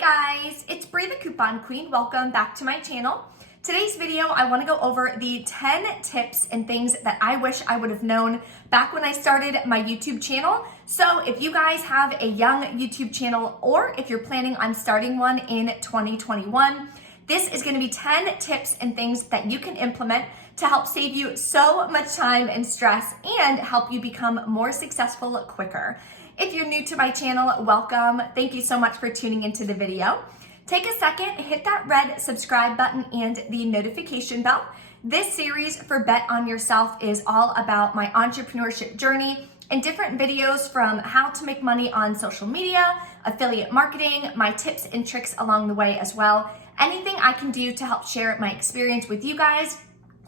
guys, it's Bree the Coupon Queen. Welcome back to my channel. Today's video, I want to go over the 10 tips and things that I wish I would have known back when I started my YouTube channel. So if you guys have a young YouTube channel or if you're planning on starting one in 2021, this is going to be 10 tips and things that you can implement to help save you so much time and stress and help you become more successful quicker. If you're new to my channel, welcome. Thank you so much for tuning into the video. Take a second, hit that red subscribe button and the notification bell. This series for Bet on Yourself is all about my entrepreneurship journey and different videos from how to make money on social media, affiliate marketing, my tips and tricks along the way as well. Anything I can do to help share my experience with you guys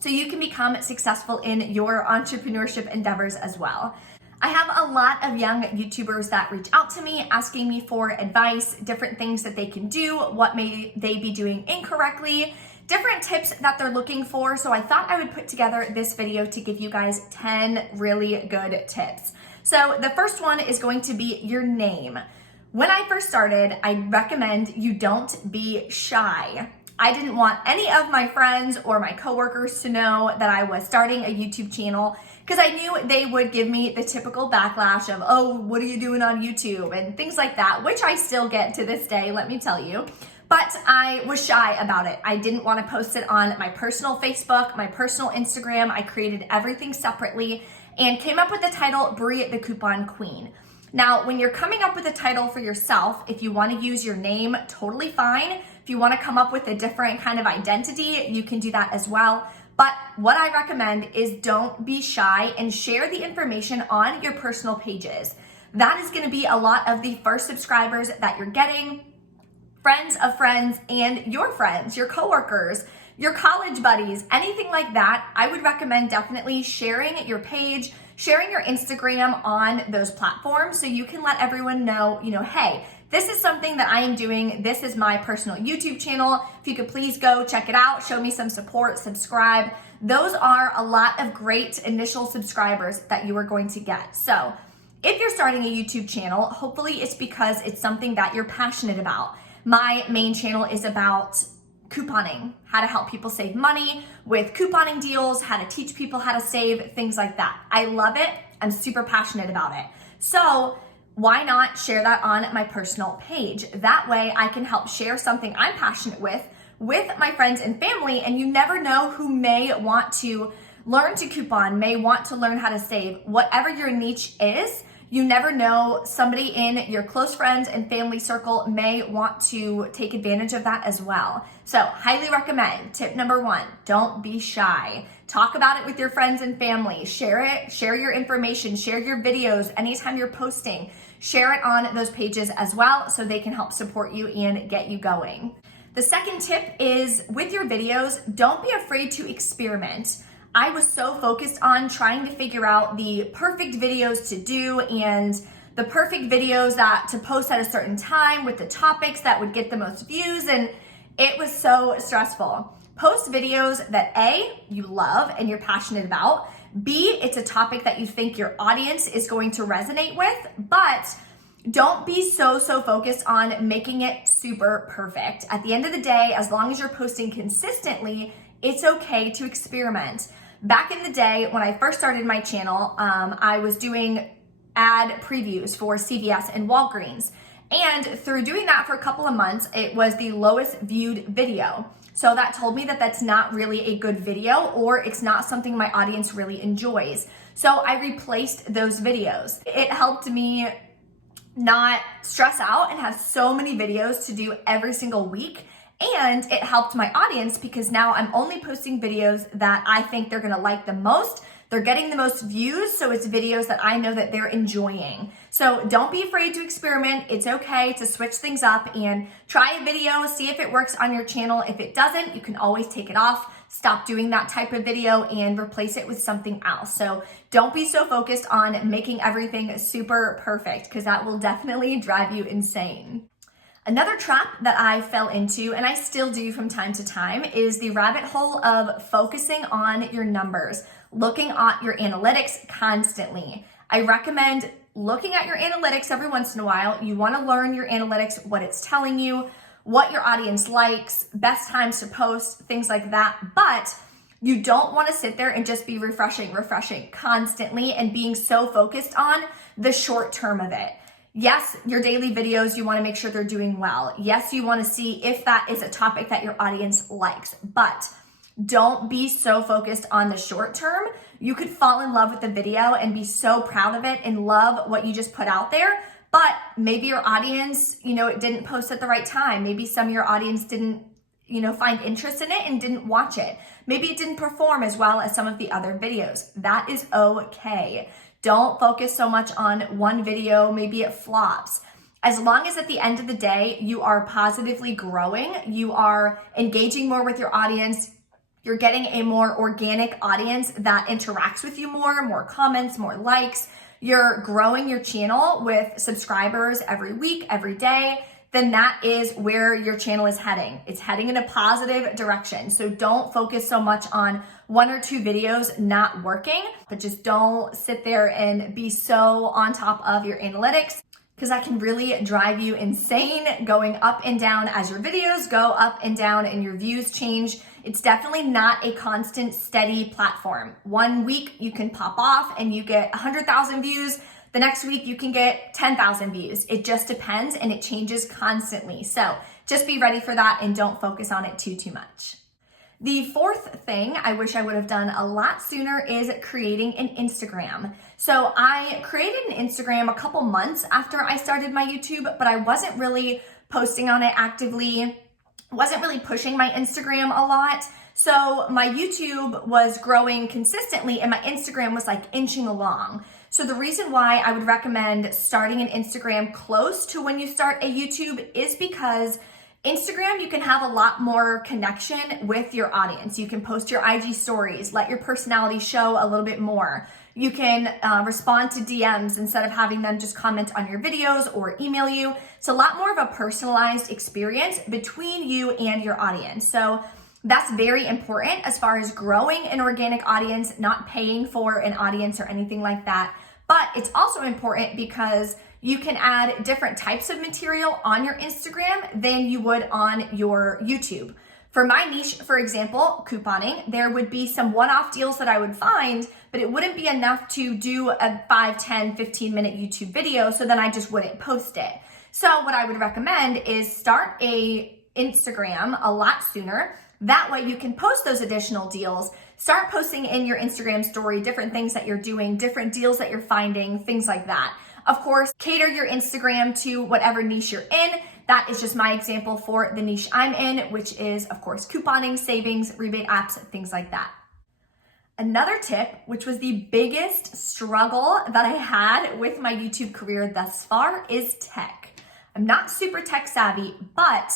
so you can become successful in your entrepreneurship endeavors as well. I have a lot of young YouTubers that reach out to me asking me for advice, different things that they can do, what may they be doing incorrectly, different tips that they're looking for. So I thought I would put together this video to give you guys 10 really good tips. So the first one is going to be your name. When I first started, I recommend you don't be shy. I didn't want any of my friends or my coworkers to know that I was starting a YouTube channel because I knew they would give me the typical backlash of, oh, what are you doing on YouTube? And things like that, which I still get to this day, let me tell you. But I was shy about it. I didn't want to post it on my personal Facebook, my personal Instagram. I created everything separately and came up with the title, Bree the Coupon Queen. Now, when you're coming up with a title for yourself, if you want to use your name, totally fine. If you want to come up with a different kind of identity, you can do that as well. But what I recommend is don't be shy and share the information on your personal pages. That is going to be a lot of the first subscribers that you're getting, friends of friends and your friends, your coworkers, your college buddies, anything like that. I would recommend definitely sharing your page, sharing your Instagram on those platforms so you can let everyone know, hey, this is something that I am doing. This is my personal YouTube channel. If you could please go check it out, show me some support, subscribe. Those are a lot of great initial subscribers that you are going to get. So if you're starting a YouTube channel, hopefully it's because it's something that you're passionate about. My main channel is about couponing, how to help people save money with couponing deals, how to teach people how to save, things like that. I love it. I'm super passionate about it. So why not share that on my personal page? That way I can help share something I'm passionate with my friends and family, and you never know who may want to learn to coupon, may want to learn how to save. Whatever your niche is, you never know, somebody in your close friends and family circle may want to take advantage of that as well. So highly recommend. Tip number 1, don't be shy. Talk about it with your friends and family. Share it, share your information, share your videos anytime you're posting. Share it on those pages as well so they can help support you and get you going. The second tip is with your videos, don't be afraid to experiment. I was so focused on trying to figure out the perfect videos to do and the perfect videos that to post at a certain time with the topics that would get the most views, and it was so stressful. Post videos that A, you love and you're passionate about, B, it's a topic that you think your audience is going to resonate with, but don't be so focused on making it super perfect. At the end of the day, as long as you're posting consistently, it's okay to experiment. Back in the day, when I first started my channel, I was doing ad previews for CVS and Walgreens. And through doing that for a couple of months, it was the lowest viewed video. So that told me that that's not really a good video, or it's not something my audience really enjoys. So I replaced those videos. It helped me not stress out and have so many videos to do every single week. And it helped my audience because now I'm only posting videos that I think they're gonna like the most. They're getting the most views, so it's videos that I know that they're enjoying. So don't be afraid to experiment. It's okay to switch things up and try a video, see if it works on your channel. If it doesn't, you can always take it off, stop doing that type of video and replace it with something else. So don't be so focused on making everything super perfect because that will definitely drive you insane. Another trap that I fell into, and I still do from time to time, is the rabbit hole of focusing on your numbers, looking at your analytics constantly. I recommend looking at your analytics every once in a while. You want to learn your analytics, what it's telling you, what your audience likes, best times to post, things like that. But you don't want to sit there and just be refreshing constantly and being so focused on the short term of it. Yes, your daily videos, you want to make sure they're doing well. Yes, you want to see if that is a topic that your audience likes, but don't be so focused on the short term. You could fall in love with the video and be so proud of it and love what you just put out there, but maybe your audience, it didn't post at the right time. Maybe some of your audience didn't, find interest in it and didn't watch it. Maybe it didn't perform as well as some of the other videos. That is okay. Don't focus so much on one video, maybe it flops. As long as at the end of the day, you are positively growing, you are engaging more with your audience, you're getting a more organic audience that interacts with you more comments, more likes, you're growing your channel with subscribers every week, every day, then that is where your channel is heading. It's heading in a positive direction. So don't focus so much on one or two videos not working, but just don't sit there and be so on top of your analytics, because that can really drive you insane, going up and down as your videos go up and down and your views change. It's definitely not a constant, steady platform. One week you can pop off and you get 100,000 views. The next week you can get 10,000 views. It just depends and it changes constantly. So just be ready for that and don't focus on it too much. The fourth thing I wish I would have done a lot sooner is creating an Instagram. So I created an Instagram a couple months after I started my YouTube, but I wasn't really posting on it actively, wasn't really pushing my Instagram a lot. So my YouTube was growing consistently and my Instagram was like inching along. So the reason why I would recommend starting an Instagram close to when you start a YouTube is because Instagram, you can have a lot more connection with your audience. You can post your IG stories, let your personality show a little bit more. You can respond to DMs instead of having them just comment on your videos or email you. It's a lot more of a personalized experience between you and your audience. So that's very important as far as growing an organic audience, not paying for an audience or anything like that. But it's also important because you can add different types of material on your Instagram than you would on your YouTube. For my niche, for example, couponing, there would be some one-off deals that I would find, but it wouldn't be enough to do a 5, 10, 15-minute YouTube video, so then I just wouldn't post it. So what I would recommend is start a Instagram a lot sooner. That way you can post those additional deals, start posting in your Instagram story, different things that you're doing, different deals that you're finding, things like that. Of course, cater your Instagram to whatever niche you're in. That is just my example for the niche I'm in, which is, of course, couponing, savings, rebate apps, things like that. Another tip, which was the biggest struggle that I had with my YouTube career thus far, is tech. I'm not super tech savvy, but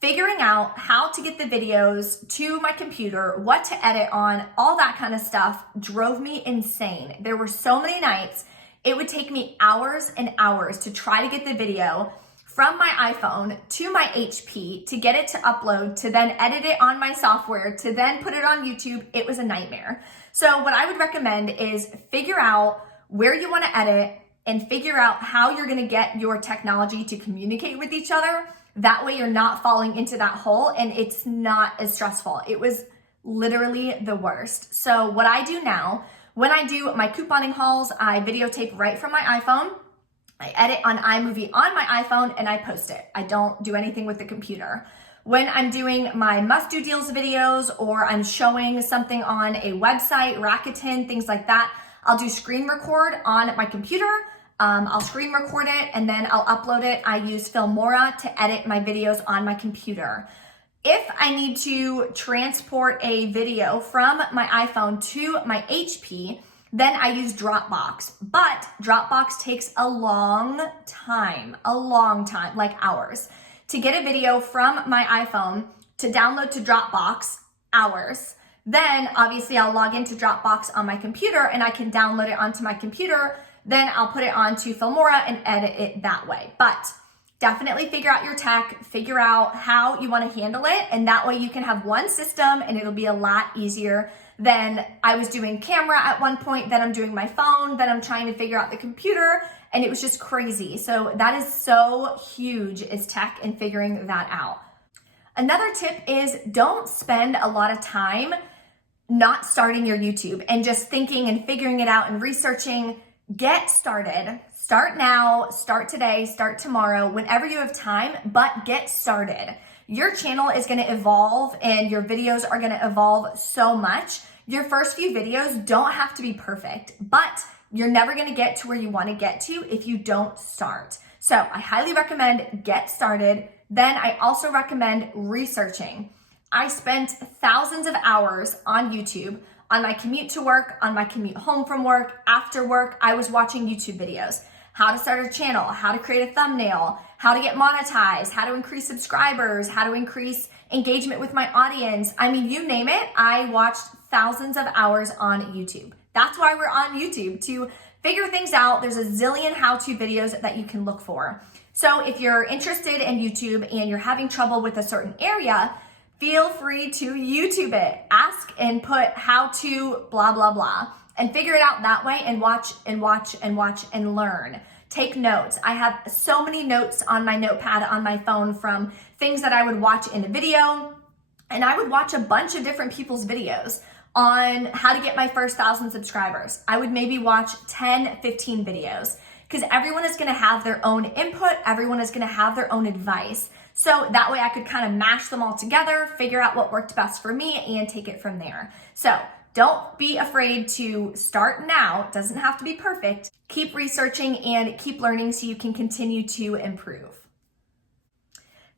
figuring out how to get the videos to my computer, what to edit on, all that kind of stuff drove me insane. There were so many nights it would take me hours and hours to try to get the video from my iPhone to my HP, to get it to upload, to then edit it on my software, to then put it on YouTube. It was a nightmare. So what I would recommend is figure out where you want to edit and figure out how you're going to get your technology to communicate with each other. That way you're not falling into that hole and it's not as stressful. It was literally the worst. So what I do now, when I do my couponing hauls, I videotape right from my iPhone. I edit on iMovie on my iPhone and I post it. I don't do anything with the computer. When I'm doing my must-do deals videos or I'm showing something on a website, Rakuten, things like that, I'll do screen record on my computer. I'll screen record it and then I'll upload it. I use Filmora to edit my videos on my computer. If I need to transport a video from my iPhone to my HP, then I use Dropbox. But Dropbox takes a long time, like hours. To get a video from my iPhone to download to Dropbox, hours. Then obviously I'll log into Dropbox on my computer and I can download it onto my computer. Then I'll put it onto Filmora and edit it that way. But definitely figure out your tech, figure out how you want to handle it, and that way you can have one system and it'll be a lot easier than I was doing camera at one point, then I'm doing my phone, then I'm trying to figure out the computer, and it was just crazy. So that is so huge, is tech and figuring that out. Another tip is don't spend a lot of time not starting your YouTube and just thinking and figuring it out and researching. Get started. Start now, start today, start tomorrow, whenever you have time, but get started. Your channel is gonna evolve and your videos are gonna evolve so much. Your first few videos don't have to be perfect, but you're never gonna get to where you wanna get to if you don't start. So I highly recommend get started. Then I also recommend researching. I spent thousands of hours on YouTube, on my commute to work, on my commute home from work, after work, I was watching YouTube videos. How to start a channel, how to create a thumbnail, how to get monetized, how to increase subscribers, how to increase engagement with my audience. I mean, you name it, I watched thousands of hours on YouTube. That's why we're on YouTube, to figure things out. There's a zillion how-to videos that you can look for. So if you're interested in YouTube and you're having trouble with a certain area, feel free to YouTube it. Ask and put how to blah, blah, blah, and figure it out that way and watch and watch and watch and learn. Take notes. I have so many notes on my notepad on my phone from things that I would watch in a video, and I would watch a bunch of different people's videos on how to get my first 1,000 subscribers. I would maybe watch 10, 15 videos because everyone is gonna have their own input, everyone is gonna have their own advice. So that way I could kind of mash them all together, figure out what worked best for me, and take it from there. So don't be afraid to start now. It doesn't have to be perfect. Keep researching and keep learning so you can continue to improve.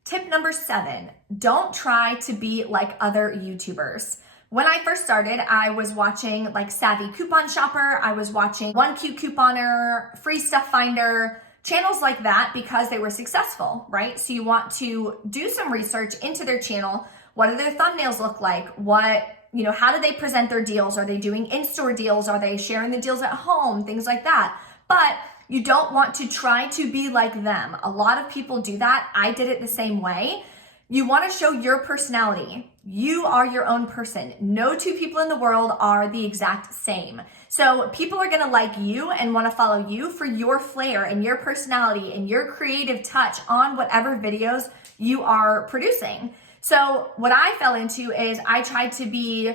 Tip number 7, don't try to be like other YouTubers. When I first started, I was watching like Savvy Coupon Shopper, I was watching One Cute Couponer, Free Stuff Finder, channels like that because they were successful, right? So you want to do some research into their channel. What do their thumbnails look like? How do they present their deals? Are they doing in-store deals? Are they sharing the deals at home? Things like that. But you don't want to try to be like them. A lot of people do that. I did it the same way. You want to show your personality. You are your own person. No two people in the world are the exact same. So people are going to like you and want to follow you for your flair and your personality and your creative touch on whatever videos you are producing. So what I fell into is I tried to be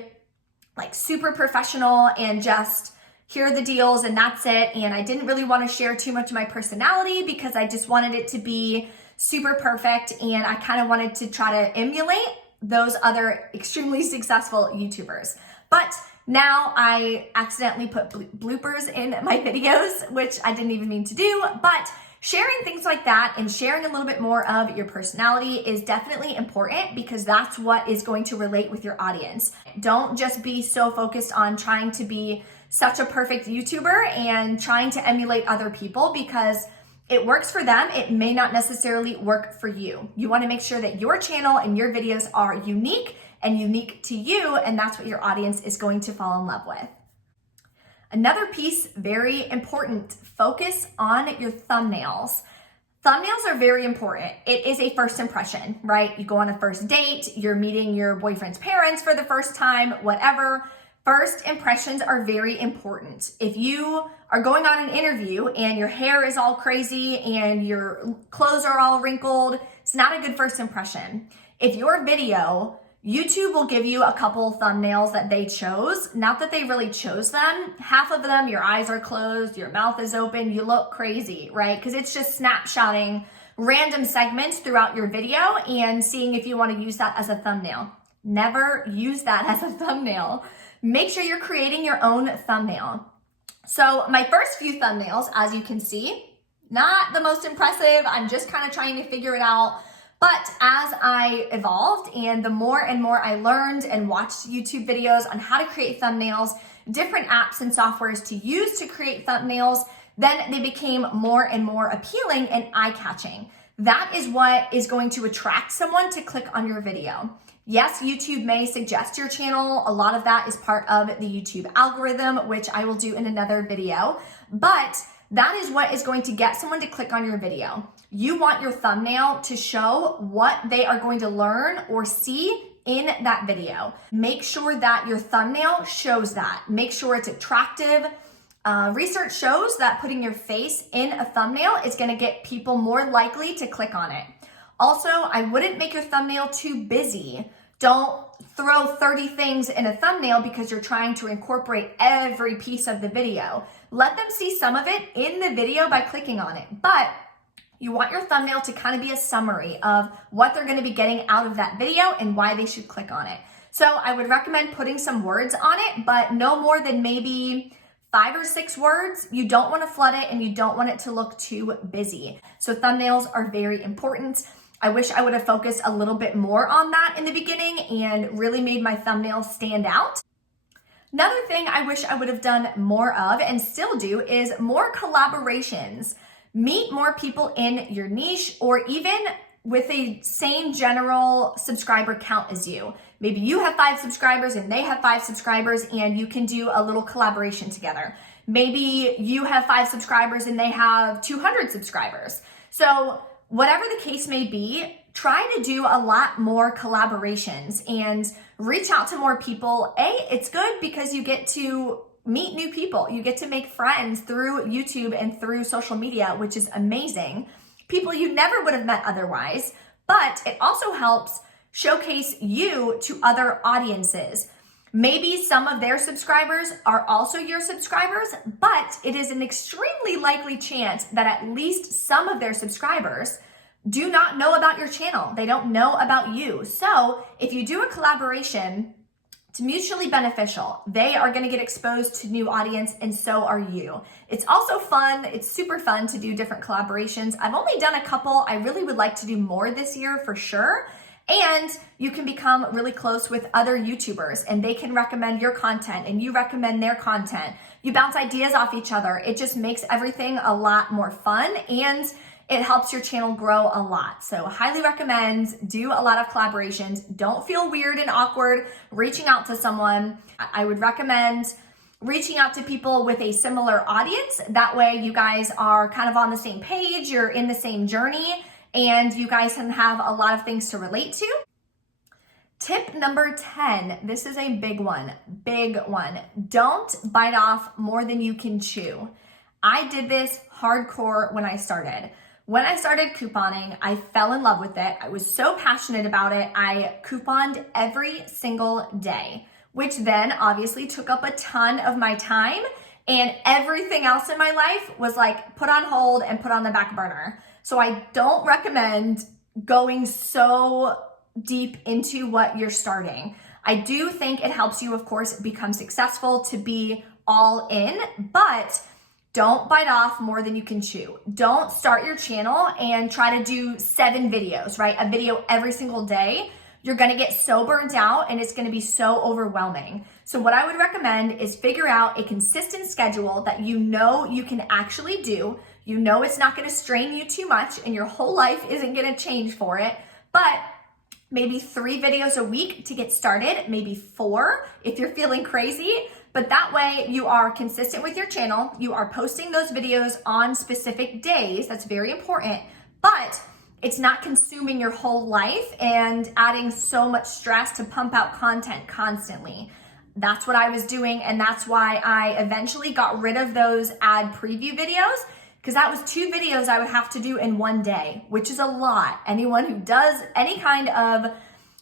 like super professional and just here are the deals and that's it. And I didn't really want to share too much of my personality because I just wanted it to be super perfect. And I kind of wanted to try to emulate those other extremely successful YouTubers. But now I accidentally put bloopers in my videos, which I didn't even mean to do, but sharing things like that and sharing a little bit more of your personality is definitely important because that's what is going to relate with your audience. Don't just be so focused on trying to be such a perfect YouTuber and trying to emulate other people because it works for them. It may not necessarily work for you. You want to make sure that your channel and your videos are unique and unique to you, and that's what your audience is going to fall in love with. Another piece, very important, focus on your thumbnails. Thumbnails are very important. It is a first impression, right? You go on a first date, you're meeting your boyfriend's parents for the first time, whatever. First impressions are very important. If you are going on an interview and your hair is all crazy and your clothes are all wrinkled, it's not a good first impression. If your video, YouTube will give you a couple thumbnails that they chose. Not that they really chose them. Half of them, your eyes are closed, your mouth is open, you look crazy, right? Because it's just snapshotting random segments throughout your video and seeing if you want to use that as a thumbnail. Never use that as a thumbnail. Make sure you're creating your own thumbnail. So my first few thumbnails, as you can see, not the most impressive. I'm just kind of trying to figure it out. But as I evolved and the more and more I learned and watched YouTube videos on how to create thumbnails, different apps and softwares to use to create thumbnails, then they became more and more appealing and eye-catching. That is what is going to attract someone to click on your video. Yes, YouTube may suggest your channel. A lot of that is part of the YouTube algorithm, which I will do in another video. But that is what is going to get someone to click on your video. You want your thumbnail to show what they are going to learn or see in that video. Make sure that your thumbnail shows that. Make sure it's attractive. Research shows that putting your face in a thumbnail is going to get people more likely to click on it. Also, I wouldn't make your thumbnail too busy. Don't throw 30 things in a thumbnail because you're trying to incorporate every piece of the video. Let them see some of it in the video by clicking on it. But you want your thumbnail to kind of be a summary of what they're going to be getting out of that video and why they should click on it. So I would recommend putting some words on it, but no more than maybe 5 or 6 words. You don't want to flood it and you don't want it to look too busy. So thumbnails are very important. I wish I would have focused a little bit more on that in the beginning and really made my thumbnail stand out. Another thing I wish I would have done more of and still do is more collaborations. Meet more people in your niche or even with a same general subscriber count as you. Maybe you have 5 subscribers and they have 5 subscribers and you can do a little collaboration together. Maybe you have 5 subscribers and they have 200 subscribers. So whatever the case may be, try to do a lot more collaborations and reach out to more people. It's good because you get to meet new people. You get to make friends through YouTube and through social media, which is amazing. People you never would have met otherwise, but it also helps showcase you to other audiences. Maybe some of their subscribers are also your subscribers, but it is an extremely likely chance that at least some of their subscribers do not know about your channel. They don't know about you. So if you do a collaboration, it's mutually beneficial. They are going to get exposed to new audience and so are you. It's also fun. It's super fun to do different collaborations. I've only done a couple. I really would like to do more this year for sure. And you can become really close with other YouTubers and they can recommend your content and you recommend their content. You bounce ideas off each other. It just makes everything a lot more fun and it helps your channel grow a lot. So highly recommend, do a lot of collaborations. Don't feel weird and awkward reaching out to someone. I would recommend reaching out to people with a similar audience. That way you guys are kind of on the same page, you're in the same journey, and you guys can have a lot of things to relate to. Tip number 10, this is a big one. Don't bite off more than you can chew. I did this hardcore when I started. When I started couponing, I fell in love with it. I was so passionate about it. I couponed every single day, which then obviously took up a ton of my time, and everything else in my life was like put on hold and put on the back burner. So I don't recommend going so deep into what you're starting. I do think it helps you, of course, become successful to be all in, but don't bite off more than you can chew. Don't start your channel and try to do 7 videos, right? A video every single day. You're gonna get so burnt out and it's gonna be so overwhelming. So what I would recommend is figure out a consistent schedule that you know you can actually do. You know it's not gonna strain you too much and your whole life isn't gonna change for it, but maybe 3 videos a week to get started, maybe 4 if you're feeling crazy. But that way you are consistent with your channel. You are posting those videos on specific days. That's very important, but it's not consuming your whole life and adding so much stress to pump out content constantly. That's what I was doing. And that's why I eventually got rid of those ad preview videos, because that was 2 videos I would have to do in one day, which is a lot. Anyone who does any kind of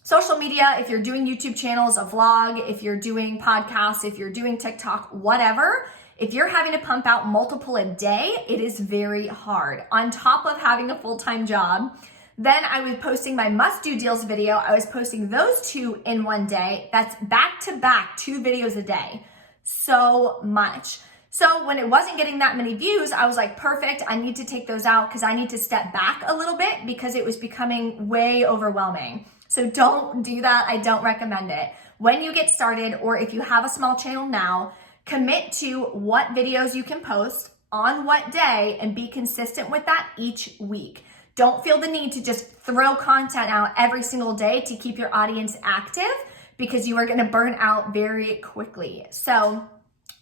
social media, if you're doing YouTube channels, a vlog, if you're doing podcasts, if you're doing TikTok, whatever, if you're having to pump out multiple a day, it is very hard. On top of having a full-time job, then I was posting my must-do deals video. I was posting those 2 in one day. That's back-to-back 2 videos a day. So much. So when it wasn't getting that many views, I was like, perfect, I need to take those out because I need to step back a little bit because it was becoming way overwhelming. So don't do that. I don't recommend it. When you get started, or if you have a small channel now, commit to what videos you can post on what day and be consistent with that each week. Don't feel the need to just throw content out every single day to keep your audience active because you are going to burn out very quickly. So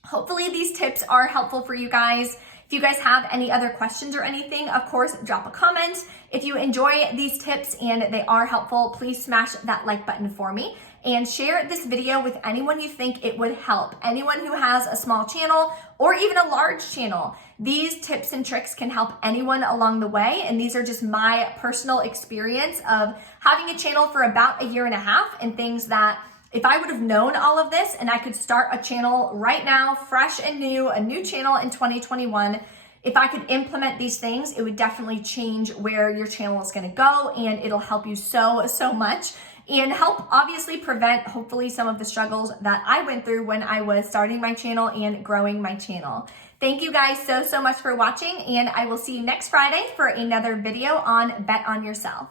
hopefully these tips are helpful for you guys. If you guys have any other questions or anything, of course, drop a comment. If you enjoy these tips and they are helpful, please smash that like button for me. and share this video with anyone you think it would help. Anyone who has a small channel or even a large channel. These tips and tricks can help anyone along the way, and these are just my personal experience of having a channel for about a year and a half, and things that if I would have known all of this and I could start a channel right now, fresh and new, a new channel in 2021, if I could implement these things, it would definitely change where your channel is gonna go, and it'll help you so much, and help obviously prevent hopefully some of the struggles that I went through when I was starting my channel and growing my channel. Thank you guys so much for watching, and I will see you next Friday for another video on Bet on Yourself.